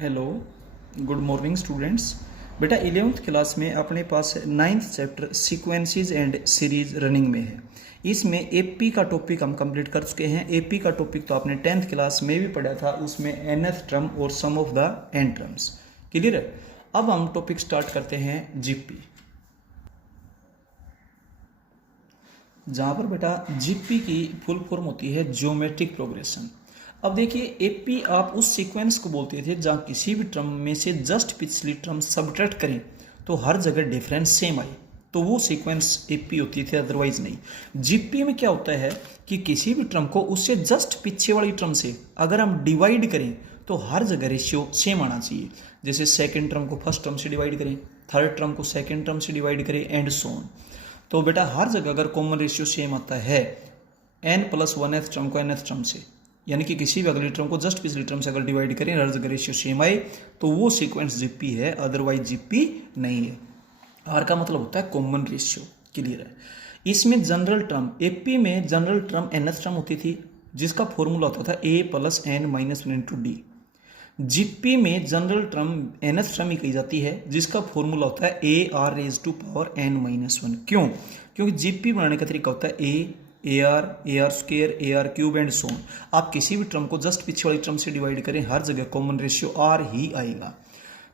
Hello, good morning students. बेटा 11th class में अपने पास 9th chapter sequences and series running में है। इसमें एपी का टॉपिक हम कंप्लीट कर चुके हैं। एपी का टॉपिक तो आपने 10th क्लास में भी पढ़ा था, उसमें nth टर्म और sum of the n terms. Clear है। अब हम टॉपिक स्टार्ट करते हैं जीपी, जहाँ पर बेटा जीपी की फुल फॉर्म होती है ज्योमेट्रिक प्रोग्रेशन। अब देखिए एपी आप उस सीक्वेंस को बोलते थे जहाँ किसी भी टर्म में से जस्ट पिछली टर्म सबट्रैक्ट करें तो हर जगह डिफरेंस सेम आए, तो वो सीक्वेंस एपी होती थी, अदरवाइज नहीं। जीपी में क्या होता है कि किसी भी टर्म को उससे जस्ट पीछे वाली टर्म से अगर हम डिवाइड करें तो हर जगह रेशियो सेम आना चाहिए। जैसे सेकेंड टर्म को फर्स्ट टर्म से डिवाइड करें, थर्ड टर्म को सेकेंड टर्म से डिवाइड करें एंड सो ऑन। तो बेटा हर जगह अगर कॉमन रेशियो सेम आता है n+1th टर्म को nth टर्म से, यानी कि किसी भी अगली टर्म को जस्ट पिछली टर्म से अगर डिवाइड करें हर जगह रेशियो सेम आए, तो वो सीक्वेंस जीपी है, अदरवाइज जीपी नहीं है। आर का मतलब होता है कॉमन रेशियो। क्लियर है। इसमें जनरल टर्म, एपी में जनरल टर्म nth टर्म होती थी जिसका फॉर्मूला होता था a+n-1 × d। जीपी में जनरल टर्म nth टर्म ही कही जाती है जिसका फॉर्मूला होता है ar⁻n-1। क्यों? क्योंकि जीपी बनाने का तरीका होता है AR² AR³ and so on. आप किसी भी टर्म को जस्ट पीछे वाली टर्म से डिवाइड करें हर जगह कॉमन रेशियो आर ही आएगा।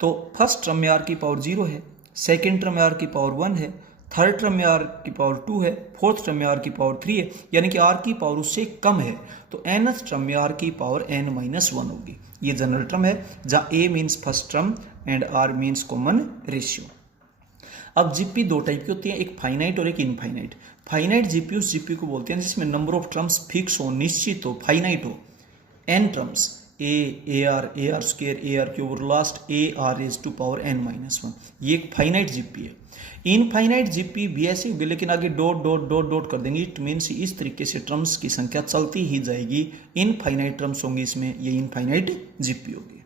तो फर्स्ट टर्म में आर की पावर 0 है, सेकेंड टर्म में आर की पावर 1 है, थर्ड टर्म में आर की पावर 2 है, फोर्थ टर्म में आर की पावर 3 है, यानी कि आर की पावर उससे कम है। तो nth टर्म में आर की पावर n-1 होगी। ये जनरल टर्म है जहाँ a means first term and r means common ratio. अब जीपी दो टाइप की होती है, एक फाइनाइट और एक इनफाइनाइट। फाइनाइट जीपी उस जीपी को बोलते हैं जिसमें नंबर ऑफ टर्म्स फिक्स हो, निश्चित हो, फाइनाइट हो, n टर्म्स AR AR² और लास्ट AR⁻n-1। ये एक फाइनाइट जीपी है। इनफाइनाइट जीपी भी ऐसी होगी लेकिन आगे डॉट डॉट डॉट डॉट कर देंगे। इट मीन्स इस तरीके से टर्म्स की संख्या चलती ही जाएगी। इनफाइनाइट टर्म्स होंगी इसमें, ये इनफाइनाइट जीपी होगी।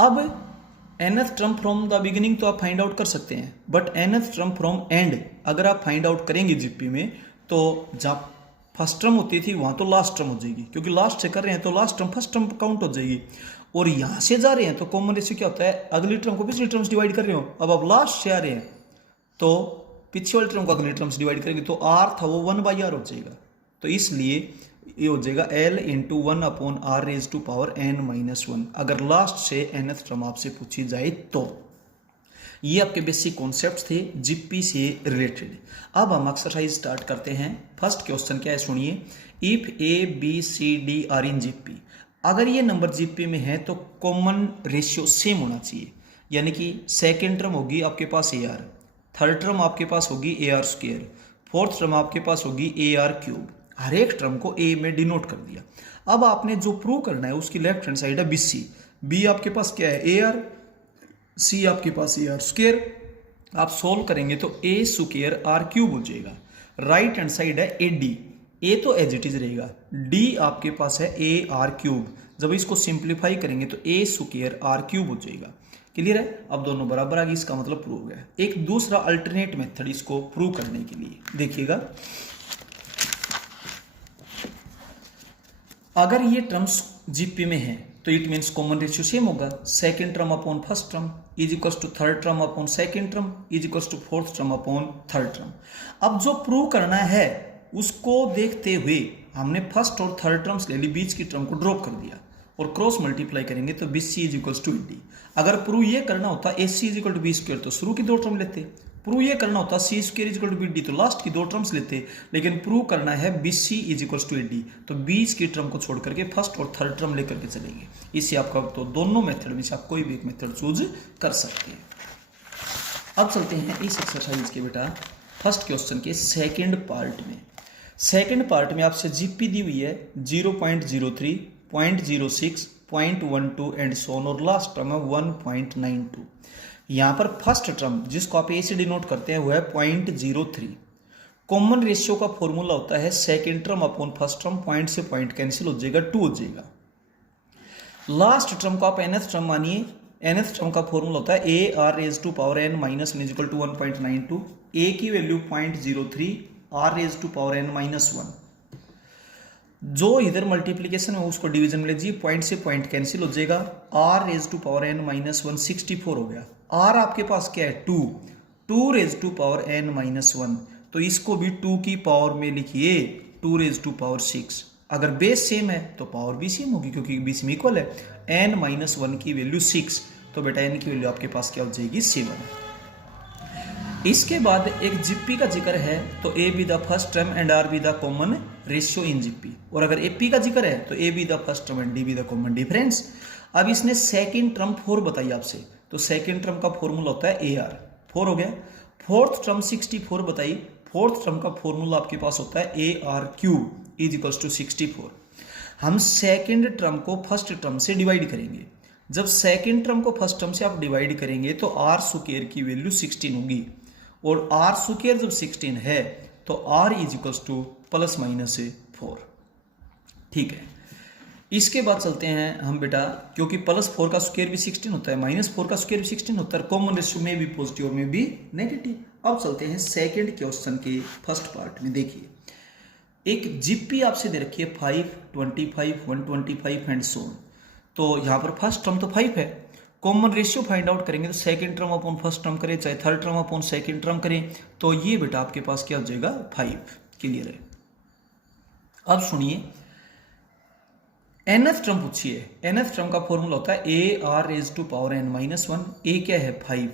अब nth term from the beginning तो आप फाइंड आउट कर सकते हैं, but nth term from and अगर आप फाइंड आउट करेंगे जीपी में तो जहाँ फर्स्ट टर्म होती थी वहाँ तो लास्ट टर्म हो जाएगी, क्योंकि लास्ट से कर रहे हैं तो last term first term count हो जाएगी। और यहाँ से जा रहे हैं तो कॉमन रेशियो क्या होता है, अगली टर्म को पिछली टर्म से डिवाइड कर रहे हो, अब आप लास्ट से आ रहे हैं तो पीछे वाली टर्म को अगली टर्म से डिवाइड करेंगे तो आर था वो 1/r हो जाएगा। तो इसलिए ये हो जाएगा L×1/r⁻n-1 अगर लास्ट से nth टर्म आपसे पूछी जाए तो। ये आपके बेसिक कॉन्सेप्ट थे जीपी से रिलेटेड। अब हम एक्सरसाइज स्टार्ट करते हैं। फर्स्ट क्वेश्चन क्या है सुनिए। If A, B, C, D are in GP, अगर ये नंबर जीपी में है तो कॉमन रेशियो सेम होना चाहिए, यानी कि सेकेंड टर्म होगी आपके पास AR, थर्ड टर्म आपके पास होगी AR², फोर्थ टर्म आपके पास होगी AR³। हर एक टर्म को ए में डिनोट कर दिया। अब आपने जो प्रूव करना है उसकी लेफ्ट हैंड साइड है BC। बी आपके पास क्या है AR, सी आपके पास AR²। आप सोल्व करेंगे तो A² हो जाएगा। राइट हैंड साइड है AD, ए तो एज इट इज रहेगा, D आपके पास है AR³। जब इसको सिंप्लीफाई करेंगे तो A² हो जाएगा। क्लियर है। अब दोनों बराबर आ गई, इसका मतलब प्रूव हो गया। एक दूसरा अल्टरनेट मेथड इसको प्रूव करने के लिए देखिएगा। अगर ये टर्म्स जीपी में है तो it means common ratio same होगा। Second term upon first term is equal to third term upon second term is equal to fourth term upon third term. अब जो प्रूव करना है उसको देखते हुए हमने फर्स्ट और थर्ड टर्म्स ले ली, बीच की टर्म को ड्रॉप कर दिया और क्रॉस मल्टीप्लाई करेंगे तो BC is equal to AD। अगर प्रूव ये करना होता AC is equal to B² तो शुरू की दो टर्म लेते। प्रूव ये करना होता C² is equal to BD तो लास्ट की दो टर्म्स लेते। लेकिन प्रूव करना है BC is equal to AD तो बीच की टर्म को छोड़ करके फर्स्ट और थर्ड टर्म लेकर के चलेंगे। इससे आपका तो दोनों मेथड में से आप कोई भी एक मेथड चूज कर सकते हैं। अब चलते हैं इस एक्सरसाइज के बेटा फर्स्ट क्वेश्चन के सेकेंड पार्ट में। सेकेंड पार्ट में आपसे जीपी दी हुई है 0.03, 0.06, 0.12 एंड सो ऑन, और लास्ट टर्म है 1.92। यहाँ पर फर्स्ट टर्म जिसको आप ए से डिनोट करते हैं वो है 0.03। कॉमन रेशियो का फॉर्मूला होता है second term upon first term, point से पॉइंट कैंसिल हो जाएगा, 2 हो जाएगा। लास्ट टर्म को आप nth टर्म मानिए। nth टर्म का फॉर्मूला होता है AR⁻n-1 इज इक्वल टू 1.92, ए की वैल्यू 0.03, R⁻n-1। जो इधर मल्टीप्लीकेशन है उसको डिवीजन में लीजिए, पॉइंट से पॉइंट कैंसिल हो जाएगा, r raise to power n minus 1 64 हो गया। r आपके पास क्या है 2 raise to power n minus 1, तो इसको भी 2 की पावर में लिखिए 2 रेज टू पावर 6। अगर बेस सेम है तो पावर भी सेम होगी क्योंकि बीच में इक्वल है। n माइनस 1 की वैल्यू 6, तो बेटा n की वैल्यू आपके पास क्या हो जाएगी 7। इसके बाद एक जीपी का जिक्र है तो A be the first term and R be the common ratio in GP, और अगर एपी का जिक्र है तो A be the first term and D be the common difference. अब इसने सेकंड टर्म 4 बताई आपसे, तो सेकंड टर्म का फॉर्मूला होता है ए आर, 4 हो गया। फोर्थ टर्म 64 बताई, फोर्थ टर्म का फॉर्मूला आपके पास होता है A R cube is equals to 64। हम सेकंड टर्म को फर्स्ट टर्म से डिवाइड करेंगे। जब सेकंड टर्म को फर्स्ट टर्म से आप डिवाइड करेंगे तो आर स्क्वायर की वैल्यू 16 होगी, और आर स्क्वायर जब 16 है तो R is equals to plus minus 4। ठीक है, इसके बाद चलते हैं हम बेटा, क्योंकि प्लस 4 का स्क्वायर भी 16 होता है, माइनस 4 का स्क्वायर भी 16 होता है, कॉमन रेशियो में भी पॉजिटिव और में भी नेगेटिव। अब चलते हैं सेकंड क्वेश्चन के फर्स्ट पार्ट में। देखिए, एक जीपी आपसे दे रखी है 5, 25, 125 एंड सो। तो यहाँ पर फर्स्ट टर्म तो 5 है, कॉमन रेशियो फाइंड आउट करेंगे तो second term upon first term करें, चाहे third term upon second term करें, तो ये बेटा आपके पास क्या हो जाएगा 5। क्लियर है। अब सुनिए, nth टर्म पूछिए, nth टर्म का फॉर्मूला होता है A R raise to power n minus 1। A क्या है 5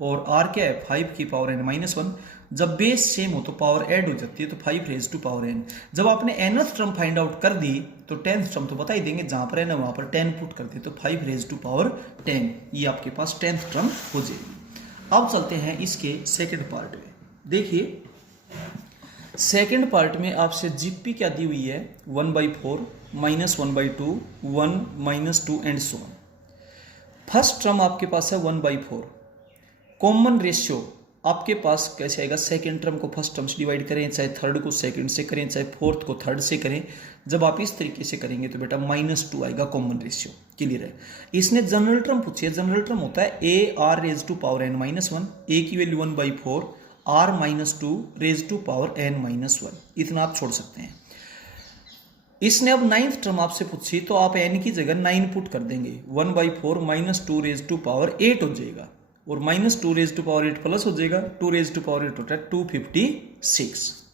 और r क्या है 5 की पावर n माइनस 1। जब बेस सेम हो तो पावर ऐड हो जाती है, तो 5 रेज टू पावर n। जब आपने nth टर्म फाइंड आउट कर दी तो 10th टर्म तो बता ही देंगे, जहां पर है ना वहां पर 10 पुट करते, तो 5 रेज टू पावर 10, ये आपके पास 10th टर्म हो जाएगी। अब चलते हैं इसके सेकंड पार्ट में। देखिए, सेकंड पार्ट में आपसे जीपी क्या दी हुई है 1/4 minus 1/2 1 minus 2 and so on. First term आपके पास है 1/4, कॉमन रेशियो आपके पास कैसे आएगा, सेकंड टर्म को फर्स्ट टर्म से डिवाइड करें, चाहे थर्ड को सेकंड से करें, चाहे फोर्थ को थर्ड से करें। जब आप इस तरीके से करेंगे तो बेटा -2 आएगा कॉमन रेशियो। क्लियर है। इसने जनरल टर्म पूछी है, जनरल टर्म होता है A R raise to power n minus 1, A की value 1/4 r minus 2 raise to power n minus 1, इतना आप छोड़ सकते हैं। इसने अब 9th टर्म आपसे पूछी तो आप n की जगह 9 पुट कर देंगे, 1/4 माइनस 2 रेज टू पावर 8 हो जाएगा, और -2 रेज टू पावर 8 प्लस हो जाएगा, 2 रेज टू पावर 8 होता है 256।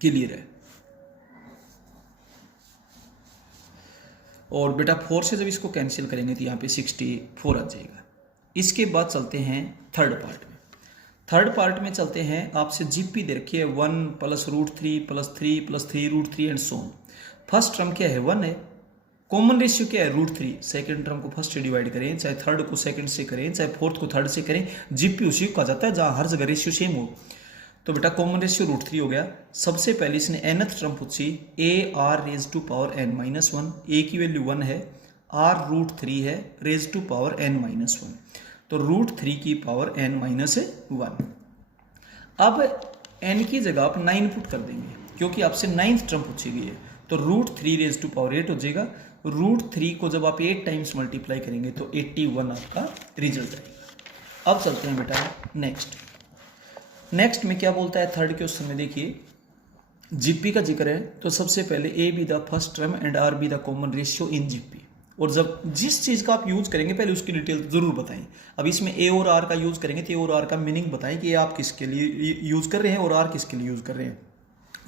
क्लियर है। और बेटा 4 से जब इसको कैंसिल करेंगे तो यहाँ पे 64 आ जाएगा। इसके बाद चलते हैं थर्ड पार्ट में। थर्ड पार्ट में चलते हैं, आपसे जीपी दे रखी है 1 + √3 + 3 + 3√3 and so on. First term क्या है 1 है, कॉमन रेशियो क्या है √3। सेकंड टर्म को फर्स्ट से डिवाइड करें, चाहे थर्ड को सेकंड से करें, चाहे फोर्थ को थर्ड से करें, जीपी उसी को कहा जाता है जहां हर जगह रेशियो सेम हो। तो बेटा कॉमन रेशियो √3 हो गया। सबसे पहले इसने nth टर्म पूछी A R raise to power n minus 1, A की वैल्यू 1 है, r √3 है, raise to power n minus 1, तो √3 की पावर n माइनस 1। अब n की जगह आप 9 पुट कर देंगे क्योंकि आपसे 9th टर्म पूछी गई है, तो √3 रेज टू पावर 8 हो जाएगा। √3 को जब आप 8 टाइम्स मल्टीप्लाई करेंगे तो 81 आपका रिजल्ट आएगा। अब चलते हैं बेटा नेक्स्ट में क्या बोलता है थर्ड क्वेश्चन में। देखिए, जीपी का जिक्र है तो सबसे पहले A be the first term and R be the common ratio in GP, और जब जिस चीज़ का आप यूज करेंगे पहले उसकी डिटेल जरूर बताएं। अब इसमें ए और आर का यूज करेंगे तो ए और आर का मीनिंग बताएं कि ए आप किसके लिए यूज कर रहे हैं और आर किसके लिए यूज कर रहे हैं।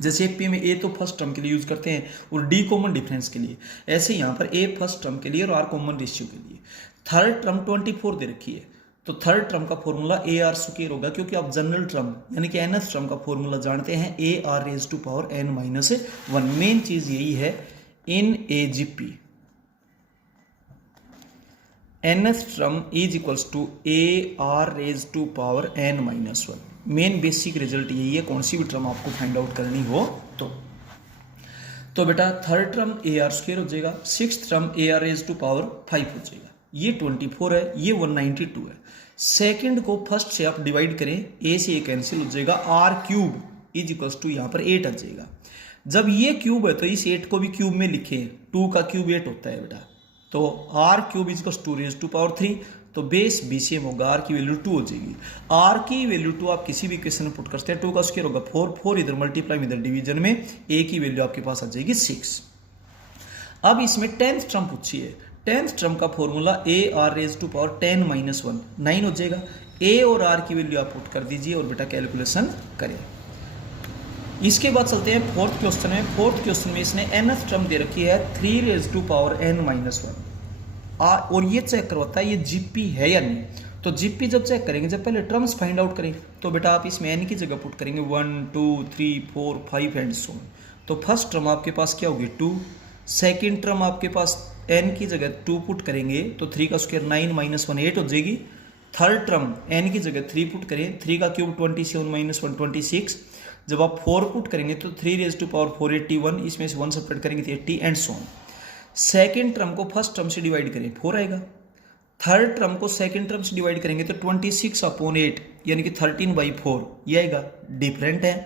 जैसे एपी में ए तो फर्स्ट टर्म के लिए यूज करते हैं और डी कॉमन डिफरेंस के लिए, ऐसे यहाँ पर ए फर्स्ट टर्म के लिए और आर कॉमन रेशियो के लिए। थर्ड टर्म 24 दे रखी है, तो थर्ड टर्म का फॉर्मूला ए आर स्क्वायर होगा, क्योंकि आप जनरल टर्म यानी कि nth टर्म का फॉर्मूला जानते हैं A R raise to power n minus 1। Main चीज यही है in a GP, nth term is equals to A R raise to power n minus 1। Main basic result यही है, कौन सी भी टर्म आपको फाइंड आउट करनी हो तो बेटा third term A R square हो जाएगा, sixth term A R raise to power 5 हो जाएगा। ये 24 है, ये 192 है। सेकंड को फर्स्ट से आप डिवाइड करें, ए से ए कैंसिल हो जाएगा, R cube is equals to यहाँ पर 8 आ जाएगा। जब ये क्यूब है तो इस 8 को भी क्यूब में लिखें, 2 का क्यूब 8 होता है बेटा, तो R cube is equals to raise to power 3। तो बेस बीसीएम होगा, आर की वैल्यू 2 हो जाएगी। आर की वैल्यू 2 आप किसी भी क्वेश्चन में पुट करते हैं, 2 का स्क्वायर होगा 4, 4 इधर मल्टीप्लाई इधर डिवीजन में, ए की वैल्यू आपके पास आ जाएगी 6। अब इसमें 10th टर्म पूछी है, 10th टर्म का formula A R raise to power 10 minus 1 9 हो जाएगा। ए और आर की वैल्यू आप पुट कर दीजिए और बेटा कैलकुलेशन करें। इसके बाद चलते हैं फोर्थ क्वेश्चन में। फोर्थ क्वेश्चन में इसने nth टर्म दे रखी है 3 raise to power n minus 1 और ये चेक करवाता है ये जीपी है या नहीं। तो जीपी जब चेक करेंगे, जब पहले टर्म्स फाइंड आउट करें, तो बेटा आप इसमें n की जगह पुट करेंगे 1 2 3 4 5 एंड सो। तो फर्स्ट टर्म आपके पास क्या होगी 2, सेकेंड टर्म आपके पास n की जगह 2 पुट करेंगे तो 3 का स्क्वायर 9 माइनस 1 8 हो जाएगी। थर्ड टर्म n की जगह 3 पुट करें, 3 का क्यूब 27 माइनस 1 26। जब आप 4 पुट करेंगे तो 3 रेज टू पावर 4 81, इसमें से 1 सेपरेट करेंगे तो 80 एंड सो। सेकेंड टर्म को फर्स्ट टर्म से डिवाइड करें 4 आएगा। थर्ड टर्म को सेकेंड टर्म से डिवाइड करेंगे तो 26 अपॉन 8 यानी कि 13/4 ये आएगा, डिफरेंट है।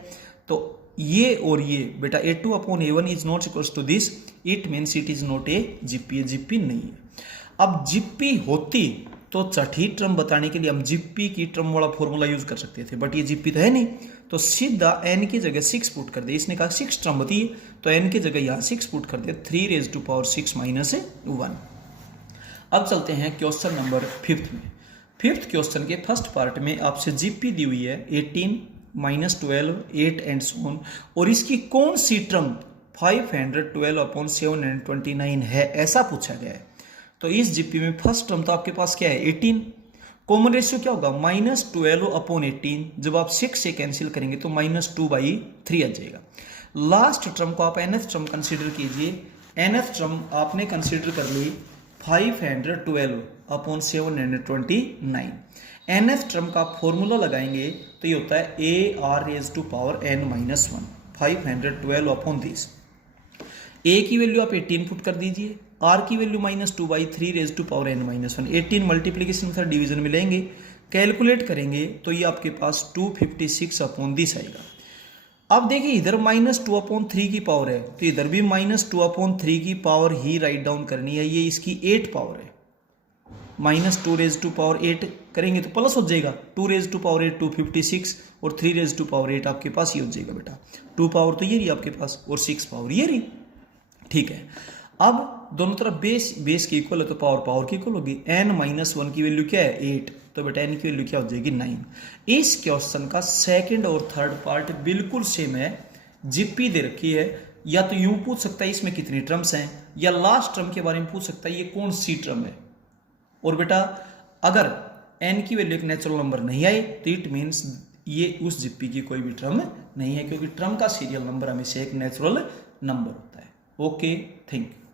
तो ये और ये बेटा a2 upon a1 is not equals to this, it means it is not a GP, GP नहीं है। अब जीपी होती तो छठी टर्म बताने के लिए हम जीपी की टर्म वाला फॉर्मूला यूज कर सकते थे, बट ये जीपी तो है नहीं, तो सीधा n की जगह 6 पुट कर दे। इसने कहा 6 टर्म होती है तो n की जगह यहाँ 6 पुट कर दे, 3 रेज टू पावर 6 माइनस 1। अब चलते हैं क्वेश्चन नंबर 5 में। 5th क्वेश्चन के फर्स्ट पार्ट में आपसे जीपी दी हुई है 18 माइनस 12 8 एंड सो ऑन, और इसकी कौन सी टर्म 512 अपॉन 729 है ऐसा पूछा गया है। तो इस जीपी में फर्स्ट टर्म तो आपके पास क्या है 18, कॉमन रेशियो क्या होगा -12 अपॉन 18, जब आप 6 से कैंसिल करेंगे तो -2/3 आ जाएगा। लास्ट टर्म को आप nth टर्म कंसीडर कीजिए, nth टर्म आपने कंसीडर कर ली 512 अपॉन 729। nth टर्म का फॉर्मूला लगाएंगे तो ये होता है A R raise to power n minus 1 512 upon this. A की वैल्यू आप 18 पुट कर दीजिए, आर की value -2/3 raise to power n minus 1। 18 multiplication था डिवीजन में लेंगे, कैलकुलेट करेंगे तो ये आपके पास 256 अपॉन दिस आएगा। अब देखिए इधर -2/3 की पावर है तो इधर भी -2/3 की पावर ही राइट डाउन करनी है, ये इसकी 8 पावर है। -2 रेज टू पावर 8 करेंगे तो प्लस हो जाएगा, 2 रेज टू पावर 8 256 और 3 रेज टू पावर 8 आपके पास ये हो जाएगा बेटा। 2 पावर तो ये रही आपके पास और 6 पावर ये रही, ठीक है। अब दोनों तरफ बेस की इक्वल है तो पावर की इक्वल होगी। n माइनस 1 की वैल्यू क्या है 8, तो बेटा n की वैल्यू क्या हो जाएगी 9। इस क्वेश्चन का सेकंड और थर्ड पार्ट बिल्कुल सेम है, जीपी दे रखी है। या तो यूं पूछ सकता है इसमें कितनी टर्म्स हैं, या लास्ट टर्म के बारे में पूछ सकता है ये कौन सी टर्म है। और बेटा अगर n की वैल्यू एक नेचुरल नंबर नहीं आई तो इट मीन्स ये उस जीपी की कोई भी टर्म नहीं है, क्योंकि टर्म का सीरियल नंबर हमेशा एक नेचुरल नंबर होता है। Okay, thank you.